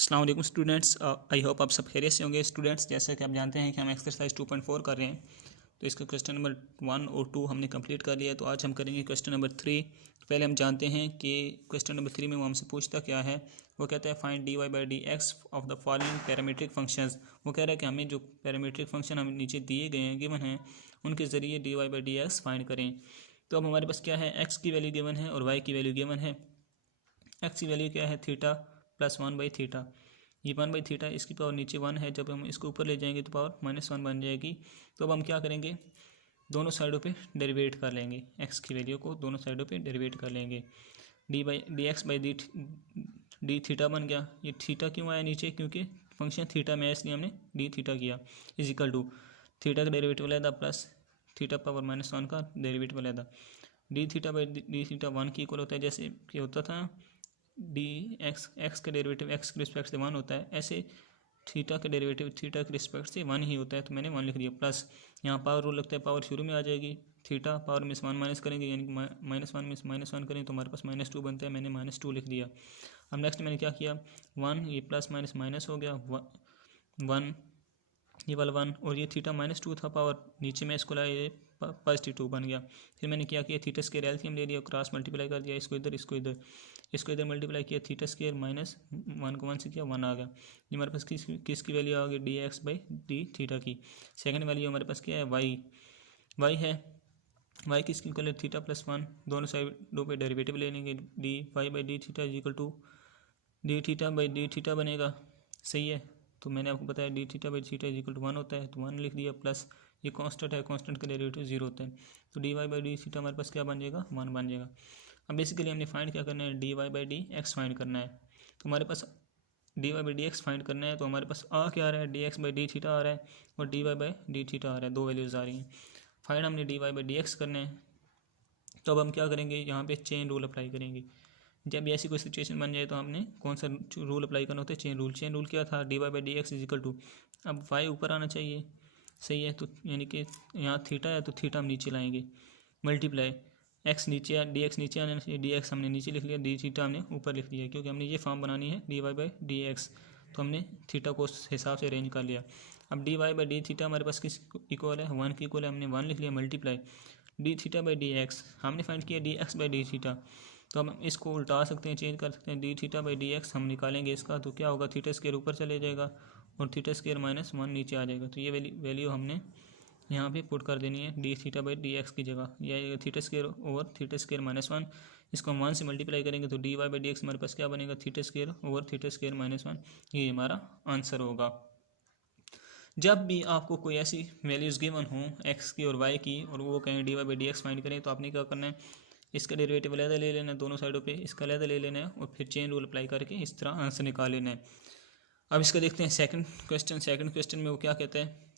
अस्सलाम वालेकुम students, I hope आप सब खैरियत से होंगे। स्टूडेंट्स, जैसा कि आप जानते हैं कि हम एक्सरसाइज 2.4 कर रहे हैं, तो इसका क्वेश्चन नंबर 1 और 2 हमने कंप्लीट कर लिया है। तो आज हम करेंगे क्वेश्चन नंबर 3। पहले हम जानते हैं कि क्वेश्चन नंबर 3 में वो हमसे पूछता क्या है। वो कहता है find d Y by D x of the following parametric functions. वो कह रहा है कि हमें जो पैरामीट्रिक फंक्शन हमें नीचे दिए गए हैं, गिवन हैं, उनके ज़रिए d Y by D x find करें। तो अब हमारे पास क्या है, एक्स की वैल्यू गिवन है और वाई की वैल्यू गिवन है। एक्स की वैल्यू क्या है, थीटा प्लस 1/थीटा। ये 1/थीटा, इसकी पावर नीचे 1 है, जब हम इसको ऊपर ले जाएंगे तो पावर -1 बन जाएगी। तो अब हम क्या करेंगे, दोनों साइडों पे डेरिवेट कर लेंगे, एक्स की वैल्यू को दोनों साइडों पे डेरिवेट कर लेंगे। D X by D theta बन गया। ये थीटा क्यों आया नीचे, क्योंकि फंक्शन थीटा में है, इसलिए हमने डी थीटा किया। इज इक्वल टू थीटा का डेरिवेटिव लेदा प्लस थीटा पावर -1 का derivative Leda. D theta by D theta 1 की इक्वल होता है, जैसे कि होता था डी एक्स का डेरिवेटिव एक्स के रिस्पेक्ट से 1 होता है, ऐसे थीटा का डेरिवेटिव थीटा के रिस्पेक्ट से 1 ही होता है। तो मैंने 1 लिख दिया। प्लस यहाँ पावर रूल लगता है, पावर शुरू में आ जाएगी। थीटा पावर में 1 माइनस करेंगे, यानी कि -1 में -1 करें तो हमारे पास -2 बनता है। मैंने -2 लिख दिया। अब नेक्स्ट मैंने क्या किया, 1, ये प्लस माइनस माइनस हो गया, 1 ये वाला 1, और ये थीटा -2 था पावर, नीचे में इसको लाया, ये +2 बन गया। फिर मैंने क्या किया, थीटा स्क्वायर एलसीएम ले लिया, क्रॉस मल्टीप्लाई कर दिया, इसको इधर इसको इधर, इसको इधर मल्टीप्लाई किया, थीटा स्क्वायर -1 को 1 से किया, 1 आ गया। ये हमारे पास किसकी वैल्यू आ गई, D X by D theta की। सेकंड वैल्यू हमारे पास क्या है, वाई है। वाई किसकी इक्वल है, थीटा प्लस 1। दोनों साइडों पे डेरिवेटिव ले लेंगे, d Y by D theta is equal to d theta by D theta बनेगा। सही है, तो मैंने आपको बताया d theta by theta is equal to 1 होता है, तो 1 लिख दिया। प्लस ये कांस्टेंट है, कांस्टेंट का डेरिवेटिव 0 होता है, तो d Y by D theta हमारे पास क्या बन जाएगा, 1 बन जाएगा। अब बेसिकली हमने फाइंड क्या करना है, D Y by D x find करना है। तो हमारे पास D Y by D x find करना है, तो हमारे पास आ क्या आ रहा है, D X by D theta आ रहा है और D Y by D theta आ रहा है, दो वैल्यूज़ आ रही हैं। फाइंड हमने D Y by D X करना है। तो अब हम क्या करेंगे, यहाँ पे चेन रूल अप्लाई करेंगे। जब ऐसी कोई सिचुएशन बन जाए तो हमने कौन सा रूल अप्लाई करना होता है, चेन रूल। चेन रूल क्या था, D Y by D x is equal to, अब वाई ऊपर आना चाहिए। सही है, तो यानी कि यहाँ थीटा है तो थीटा हम नीचे लाएंगे, मल्टीप्लाई एक्स नीचे, डी एक्स नीचे आना चाहिए, डी एक्स हमने नीचे लिख लिया, डी थीटा हमने ऊपर लिख दिया, क्योंकि हमने ये फॉर्म बनानी है D Y by D x, तो हमने थीटा को उस हिसाब से अरेंज कर लिया। अब D Y by D theta हमारे पास किस इक्वल है, 1 की इक्वल है, हमने 1 लिख लिया, multiply D theta by D X, हमने फाइंड किया D X by D theta. तो हम इसको उल्टा सकते हैं, चेंज कर सकते हैं, D theta by D x हम निकालेंगे इसका, तो क्या होगा, थीटा स्क्वायर ऊपर चले जाएगा और थीटा स्क्वायर -1 नीचे आ जाएगा। तो ये वैल्यू हमने यहाँ पे पुट कर देनी है, d theta by D x की जगह, यह theta square over theta square -1, इसको हम 1 से मल्टीप्लाई करेंगे तो d Y by D x हमारे पास क्या बनेगा, theta square over theta square -1, ये हमारा आंसर होगा। जब भी आपको कोई ऐसी वैल्यूज़ गिवन हो एक्स की और वाई की, और वो कहें d Y by D x find करें, तो आपने क्या करना है, इसका डेरिवेटिव अलग ले लेना है, दोनों साइडों पे इसका अलग ले लेना है, और फिर चेन रूल अप्लाई करके इस तरह आंसर निकाल लेना है। अब इसका देखते हैं सेकंड क्वेश्चन में वो क्या कहता है।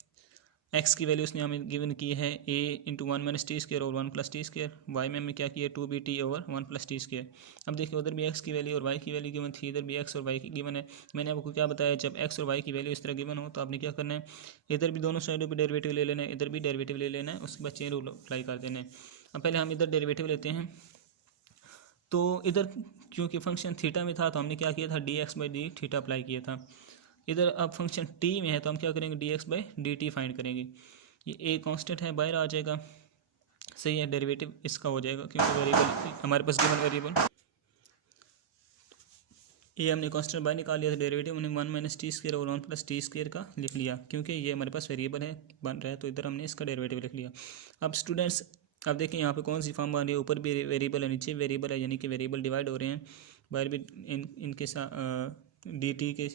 एक्स की वैल्यू उसने हमें गिवन की है a into 1 minus T square और 1 प्लस टी स्क्र। वाई में हमें क्या किया, 2bt over 1 plus T square. अब देखिए, उधर भी एक्स की वैल्यू और वाई की वैल्यू गिवन थी, इधर भी एक्स और वाई की गिवन है। मैंने आपको क्या बताया, जब एक्स और वाई की वैल्यू इस तरह गिवन हो तो आपने क्या करना है, इधर भी दोनों साइडों पर डेरिवेटिव ले लेना है, इधर भी डेरिवेटिव ले लेना है, उसके बाद चेन रूल अप्लाई कर देना है। अब पहले हम इधर डेरिवेटिव लेते हैं, तो इधर क्योंकि फंक्शन थीटा में था तो हमने क्या किया था, D X by D theta apply किया था। इधर अब फंक्शन टी में है तो हम क्या करेंगे, D X by D T find करेंगे। ये ए कांस्टेंट है, बाहर आ जाएगा। सही है, डेरिवेटिव इसका हो जाएगा, क्योंकि वेरिएबल हमारे पास गिवन वेरिएबल ये हमने कांस्टेंट बाहर निकाल लिया, तो डेरिवेटिव हमने 1 माइनस टी स्क्वायर और 1 प्लस टी स्क्वायर का लिख लिया, क्योंकि ये हमारे पास वेरिएबल है बन रहा है, तो इधर हमने इसका डेरिवेटिव लिख लिया। अब स्टूडेंट्स, अब देखिए यहाँ पे कौन सी फॉर्म बन रही है, ऊपर भी वेरिएबल है, नीचे वेरिएबल है, यानी कि वेरिएबल डिवाइड हो रहे हैं, बाहर भी इनके साथ डी टी के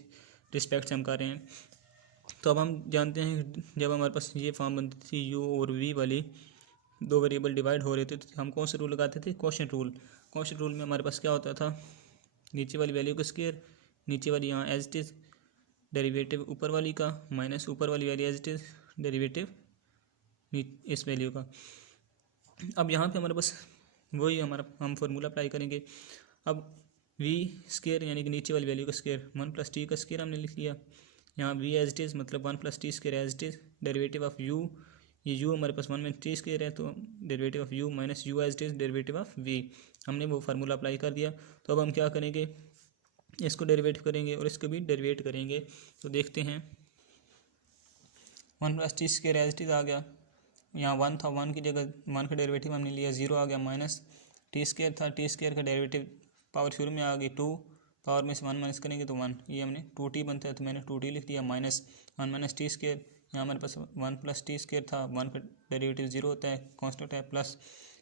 रिस्पेक्ट से हम कर रहे हैं। तो अब हम जानते हैं, जब हमारे पास ये फॉर्म बनती थी यू और वी वाली, दो वेरिएबल डिवाइड हो रहे थे, तो हम कौन से रूल लगाते थे, क्वोशिएंट रूल। क्वोशिएंट रूल में हमारे पास क्या होता था, नीचे वाली वैल्यू का स्क्वायर, नीचे वाली यहाँ एज इट इज़, डेरिवेटिव ऊपर वाली का माइनस ऊपर वाली value as it is, derivative इस वैल्यू का। अब यहाँ पे हमारे पास वही हम फार्मूला अप्लाई करेंगे। अब वी स्क्वायर यानी कि नीचे वाली वैल्यू का स्क्वायर, 1 प्लस टी का स्क्वायर हमने लिख लिया, यहाँ वी एज इट इज़ मतलब 1 plus T square as it is, derivative of u, ये यू हमारे पास 1 माइनस टी स्क्वायर है, तो derivative of u minus u as it is derivative of v, हमने वो फार्मूला अप्लाई कर दिया। तो अब हम क्या करेंगे, इसको डेरिवेट करेंगे और इसको भी डेरिवेट करेंगे। तो देखते हैं, 1 plus T square as it is आ गया, यहाँ 1 था, 1 की जगह 1 का डेरिवेटिव हमने लिया 0 आ गया, माइनस टी स्क्वायर था, टी स्क्वायर का डेरिवेटिव पावर शुरू में आ गई 2, पावर में से 1 माइनस करेंगे तो 1, ये हमने 2t बनता है तो मैंने 2t लिख दिया, माइनस 1 माइनस टी स्क्वायर, यहाँ हमारे पास 1 प्लस टी स्क्वायर था, 1 का डेरिवेटिव 0 होता है, कांस्टेंट है, प्लस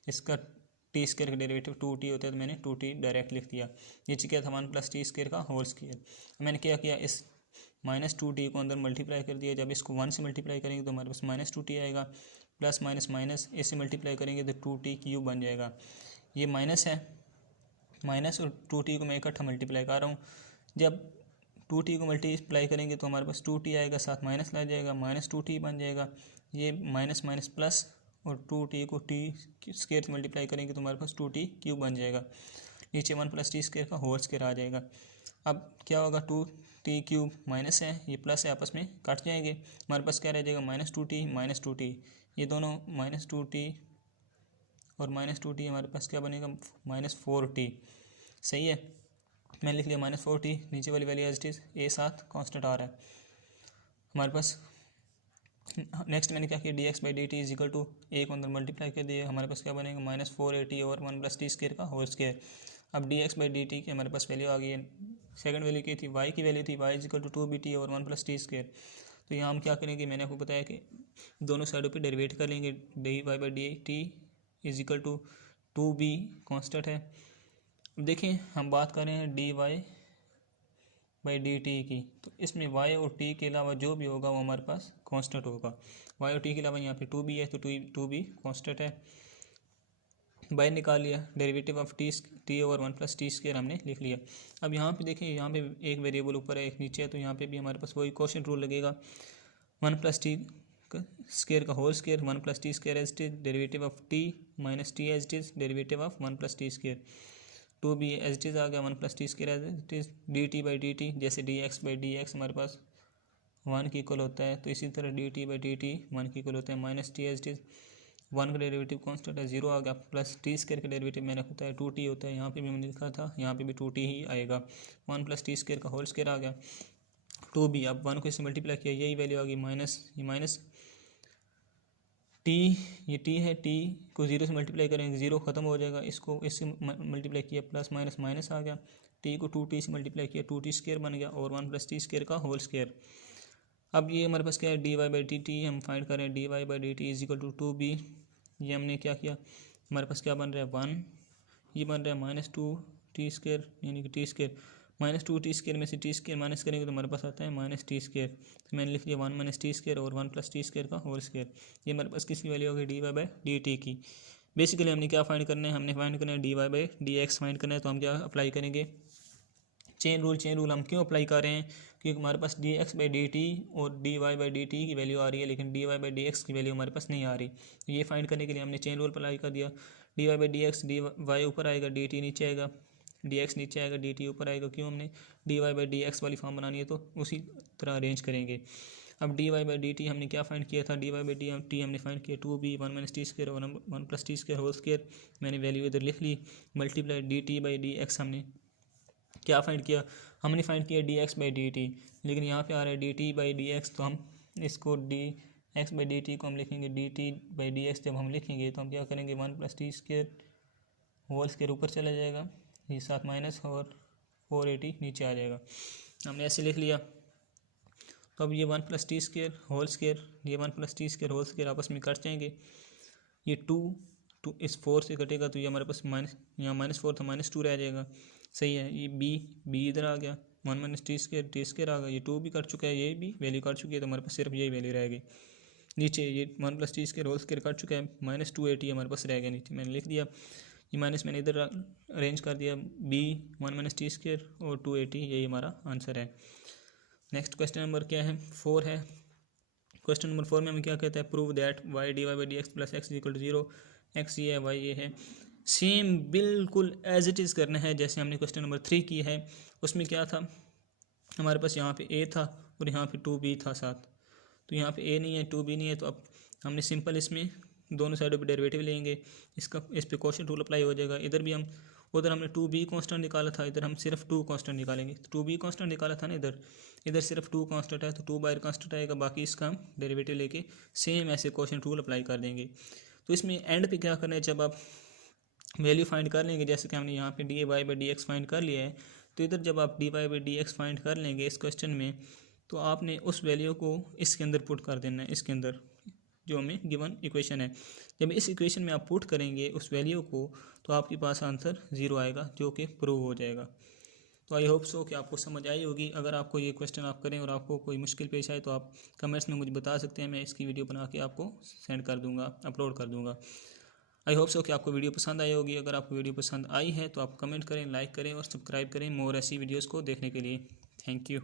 इसका टी स्क्वायर का डेरिवेटिव 2t होता है तो मैंने 2t डायरेक्ट लिख दिया। नीचे क्या था, 1 प्लस टी स्क्वायर का होल स्क्वायर। मैंने क्या किया, इस माइनस 2t को अंदर मल्टीप्लाई कर दिया, जब इसको 1 से मल्टीप्लाई करेंगे तो हमारे पास माइनस 2t आएगा, प्लस माइनस माइनस इससे मल्टीप्लाई करेंगे तो 2t क्यूब बन जाएगा। ये माइनस है, माइनस और 2t को मैं इकट्ठा मल्टीप्लाई कर रहा हूँ, जब 2t को मल्टीप्लाई करेंगे तो हमारे पास 2t आएगा, साथ माइनस लग जाएगा, माइनस 2t बन जाएगा। ये माइनस माइनस प्लस और 2t को टी स्क्वायर से मल्टीप्लाई करेंगे तो हमारे पास 2t क्यूब बन जाएगा। नीचे 1 प्लस टी स्क्वायर का होल स्क्वायर आ जाएगा। अब क्या होगा, 2t क्यूब माइनस है, ये प्लस है, आपस में कट जाएंगे, हमारे पास क्या रह जाएगा, माइनस 2t, ये दोनों माइनस 2t और माइनस 2t हमारे पास क्या बनेगा, माइनस 4t। सही है, मैं लिख लिया माइनस 4t, नीचे वाली वैल्यू एज इट इज़, ए साथ कांस्टेंट आ रहा है हमारे पास। नेक्स्ट मैंने क्या किया, D X by D T is equal to A को अंदर मल्टीप्लाई कर दिया, हमारे पास क्या बनेगा, माइनस 480 और 1 प्लस टी स्क्वायर का होल स्क्वायर। अब D X by D T की हमारे पास वैल्यू आ गई है, सेकंड वैल्यू की थी, वाई की वैल्यू थी Y is equal to 2bt और 1 प्लस टी स्क्वायर। तो यहाँ हम क्या करेंगे, मैंने आपको बताया कि दोनों साइडों पर डेरिवेट कर लेंगे, d Y by D T is equal to 2b constant है। देखिए हम बात कर रहे हैं d Y by D T की, तो इसमें y और t के अलावा जो भी होगा वो हमारे पास कांस्टेंट होगा। y और t के अलावा यहाँ पे 2b है तो 2b कांस्टेंट है, बाहर निकाल लिया, derivative of t over 1 plus T square हमने लिख लिया। अब यहाँ पे देखिए, यहाँ पे एक वेरिएबल ऊपर है एक नीचे है, तो यहाँ पे भी हमारे पास वही क्वोशिएंट रूल लगेगा, 1 प्लस टी स्क्वायर का whole square, 1 plus T square as it is, derivative of t minus T as it is, derivative of 1 plus T square, 2b as it is आ गया, 1 plus T square as it is, D T by D T, जैसे D X by D x हमारे पास 1 की equal होता है, तो इसी तरह d T by D t 1 की इक्वल होता है, minus T as it is, 1 का डेरिवेटिव कांस्टेंट है 0 आ गया, प्लस टी स्क्वायर का डेरिवेटिव मैंने होता है 2t होता है, यहाँ पे भी मैंने लिखा था, यहाँ पे भी 2t ही आएगा, 1 प्लस टी स्क्वायर का होल स्क्वायर आ गया, 2b, अब 1 को इससे मल्टीप्लाई किया, यही वैल्यू आ गई, माइनस ये माइनस t, ये t है, t को 0 से मल्टीप्लाई करेंगे 0 ख़त्म हो जाएगा, इसको इससे मल्टीप्लाई किया, प्लस माइनस माइनस आ गया, t को 2t से मल्टीप्लाई किया, 2t स्क्वायर बन गया और 1 प्लस टी स्क्वायर का होल स्क्वायर। अब ये हमारे पास क्या है, D Y by D t हम फाइंड करें, d Y by D T is equal to 2b, ये हमने क्या किया, हमारे पास क्या बन रहा है 1, ये बन रहा है माइनस 2t स्क्वायर, यानी कि T square, minus 2t square में से टी स्क्वायर माइनस करेंगे तो हमारे पास आता है माइनस टी स्क्वायर, तो मैंने लिख लिया 1 माइनस टी स्क्वायर और 1 प्लस टी स्क्वायर का होल स्क्वायर। ये हमारे पास किसकी वैल्यू होगी, d Y by D T की। बेसिकली हमने क्या फाइंड करना है, हमने फाइंड करना है D Y by D x find करना है, तो हम क्या अप्लाई करेंगे, चेन रूल हम क्यों अप्लाई कर रहे हैं, क्योंकि हमारे पास D X by D T और D Y by D T की वैल्यू आ रही है, लेकिन D Y by D x की वैल्यू हमारे पास नहीं आ रही, तो ये फाइंड करने के लिए हमने चेन रूल अप्लाई कर दिया, D Y by D X, D Y ऊपर आएगा, डी टी नीचे आएगा, डी एक्स नीचे आएगा, डी टी ऊपर आएगा, क्यों, हमने D Y by D X वाली फॉर्म बनानी है तो उसी तरह अरेंज करेंगे। अब D Y by D T हमने क्या फाइंड किया था, डी वाई बाई टी हमने फाइंड किया 2b 1 माइनस टी स्क्वायर और 1 plus T square whole square, मैंने वैल्यू इधर लिख ली, multiply D T by D X हमने क्या फाइंड किया, हमने फाइंड किया D X by D T, लेकिन यहाँ पे आ रहा है D T by D x, तो हम इसको D X by D T को हम लिखेंगे D T by D X, जब हम लिखेंगे तो हम क्या करेंगे 1 plus T square whole square ऊपर चला जाएगा, ये साथ माइनस और 480 नीचे आ जाएगा, हमने ऐसे लिख लिया। तो अब ये 1 plus T square whole square, ये 1 plus T square whole square आपस में कट जाएंगे, ये 2 इस 4 से कटेगा, तो ये हमारे पास माइनस, यहाँ माइनस 4 था माइनस 2 रह जाएगा, सही है, ये बी इधर आ गया, 1 माइनस टी स्क्वायर आ गया, ये 2 भी कट चुका है, ये भी वैल्यू कट चुकी है, तो हमारे पास सिर्फ यही वैल्यू रह गई। नीचे ये 1 plus T square whole square कट चुका है, माइनस 280 हमारे पास रह गया नीचे, मैंने लिख दिया, ये माइनस मैंने इधर अरेंज कर दिया, बी 1 माइनस टी स्क्वायर और 280, यही हमारा आंसर है। नेक्स्ट क्वेश्चन नंबर क्या है, 4 है। क्वेश्चन नंबर 4 में हमें क्या कहता है, prove that Y D Y by D X plus X equal to 0, X ये है वाई ये है, सेम बिल्कुल एज इट इज़ करना है जैसे हमने क्वेश्चन नंबर 3 की है। उसमें क्या था, हमारे पास यहाँ पे a था और यहाँ पे 2b था साथ, तो यहाँ पे a नहीं है 2b नहीं है, तो अब हमने सिंपल इसमें दोनों साइडों पे डेरिवेटिव लेंगे, इस पे क्वोशिएंट रूल अप्लाई हो जाएगा, इधर भी हम उधर हमने 2b कांस्टेंट निकाला था, इधर हम सिर्फ 2 कांस्टेंट निकालेंगे। तो 2b कांस्टेंट निकाला था ना इधर सिर्फ 2 कांस्टेंट है, तो 2 बाहर कांस्टेंट आएगा, बाकी इसका हम डेरिवेटिव लेके सेम ऐसे क्वोशिएंट रूल अप्लाई कर देंगे। तो इसमें एंड पे क्या करना है, जब आप वैल्यू फाइंड कर लेंगे, जैसे कि हमने यहाँ पे dy/dx फाइंड कर लिया है, तो इधर जब आप dy/dx फाइंड कर लेंगे इस क्वेश्चन में, तो आपने उस वैल्यू को इसके अंदर पुट कर देना है, इसके अंदर जो हमें गिवन इक्वेशन है। जब इस इक्वेशन में आप पुट करेंगे उस वैल्यू को, तो आपके पास आंसर 0 आएगा, जो कि प्रूव हो जाएगा। तो आई होप सो कि आपको समझ आई होगी। अगर आपको ये क्वेश्चन आप करें और आपको कोई मुश्किल पेश आए तो आप कमेंट्स में मुझे बता सकते हैं, मैं इसकी वीडियो बना के आपको सेंड कर दूँगा, अपलोड कर दूँगा। आई होप सो कि आपको वीडियो पसंद आई होगी। अगर आपको वीडियो पसंद आई है तो आप कमेंट करें, लाइक करें और सब्सक्राइब करें मोर ऐसी वीडियोज़ को देखने के लिए। Thank you.